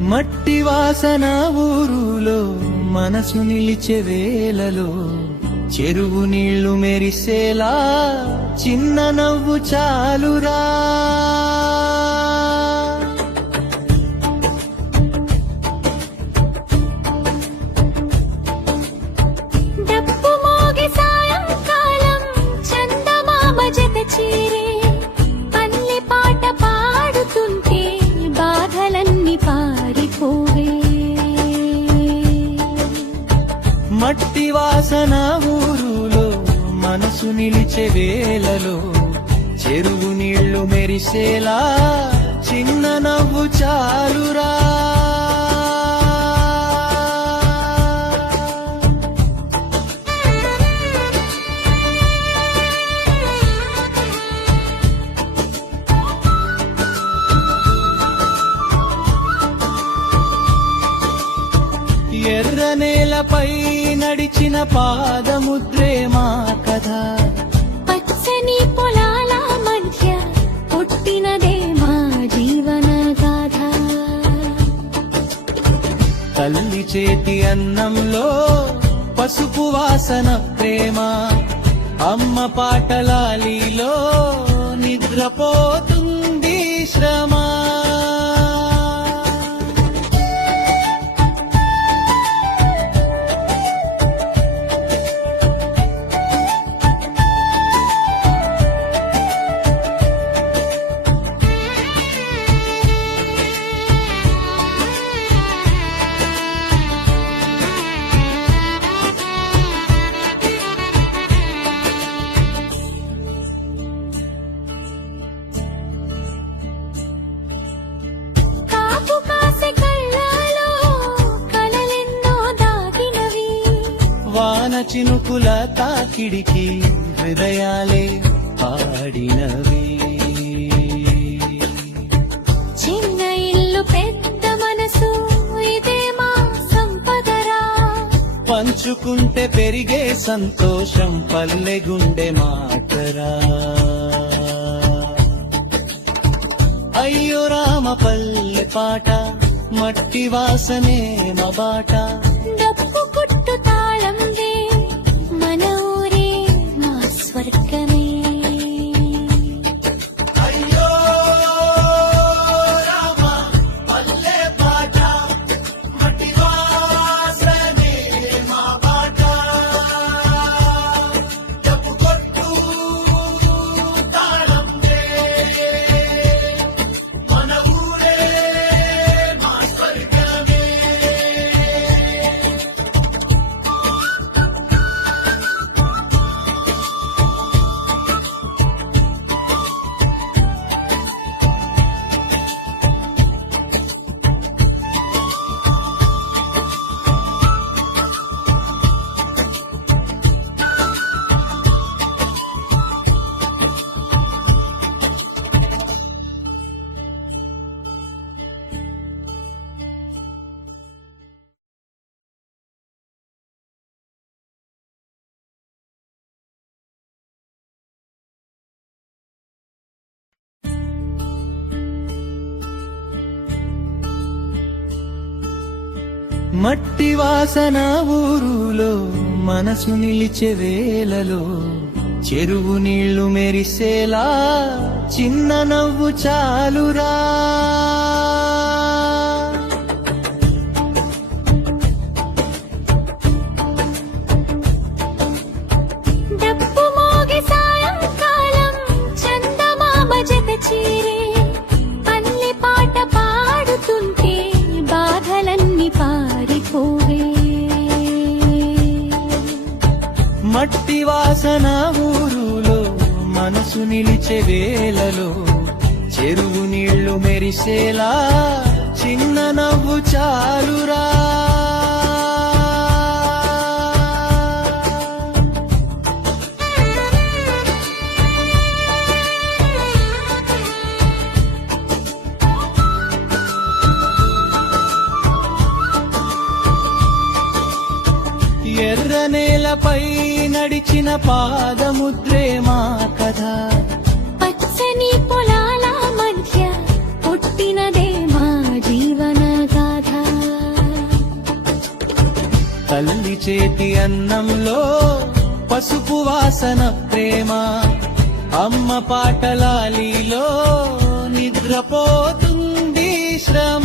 మట్టి వాసన ఊరులో మనసు నిలిచే వేళలో చెరువు నీళ్లు మెరిసేలా చిన్న నవ్వు చాలురా. డప్పు మోగే సాయంకాలం చందమామ జత చీరే పల్లె పాట పాడుతుంటే బాధలన్నీ పారిపోవే. మట్టి వాసన ఊరులో మనసు నిలిచే వేళలో చెరువు నీళ్లు మెరిసేలా చిన్న నవ్వు చాలురా. ఎర్ర నేలపై నడిచిన పాదముద్రే మా కథ. పచ్చని పొలాల మధ్య పుట్టినదే మా జీవన గాథ. తల్లి చేతి అన్నంలో పసుపు వాసన ప్రేమ, అమ్మ పాటలాలిలో నిద్రపోతుంది శ్రమ. వాన చినుకుల తాకిడికి హృదయాలే పాడినవి. చిన్న ఇల్లు పెద్ద మనసు ఇదే మా సంపదరా. పంచుకుంటే పెరిగే సంతోషం పల్లె గుండె మాటరా. అయ్యో రామ పల్లె పాట మట్టి వాసనే మా బాట. డప్పు కుట్టు తాళం రే మన ఊరే మా స్వర్గమే. అయ్యో రామ పల్లె పాట మట్టి వాసనే మా బాట. డప్పు కొట్టు తాళం రే మన ఊరే మా స్వర్గమే. మట్టి వాసన ఊరులో మనసు నిలిచే వేళలో చెరువు నీళ్లు మెరిసేలా చిన్న నవ్వు చాలురా. డప్పు మోగే సాయంకాలం చందమామ జత చీరే పల్లె పాట పాడుతుంటే బాధలన్నీ పారిపోవే. మట్టి వాసన ఊరులో మనసు నిలిచే వేళలో చెరువు నీళ్లు మెరిసేలా చిన్న నవ్వు చాలురా. ఎర్ర నేలపై నడిచిన పాదముద్రే మా కథ. పచ్చని పొలాల మధ్య పుట్టినదే మా జీవన గాథ. తల్లి చేతి అన్నంలో పసుపు వాసన ప్రేమ, అమ్మ పాటలాలిలో నిద్రపోతుంది శ్రమ.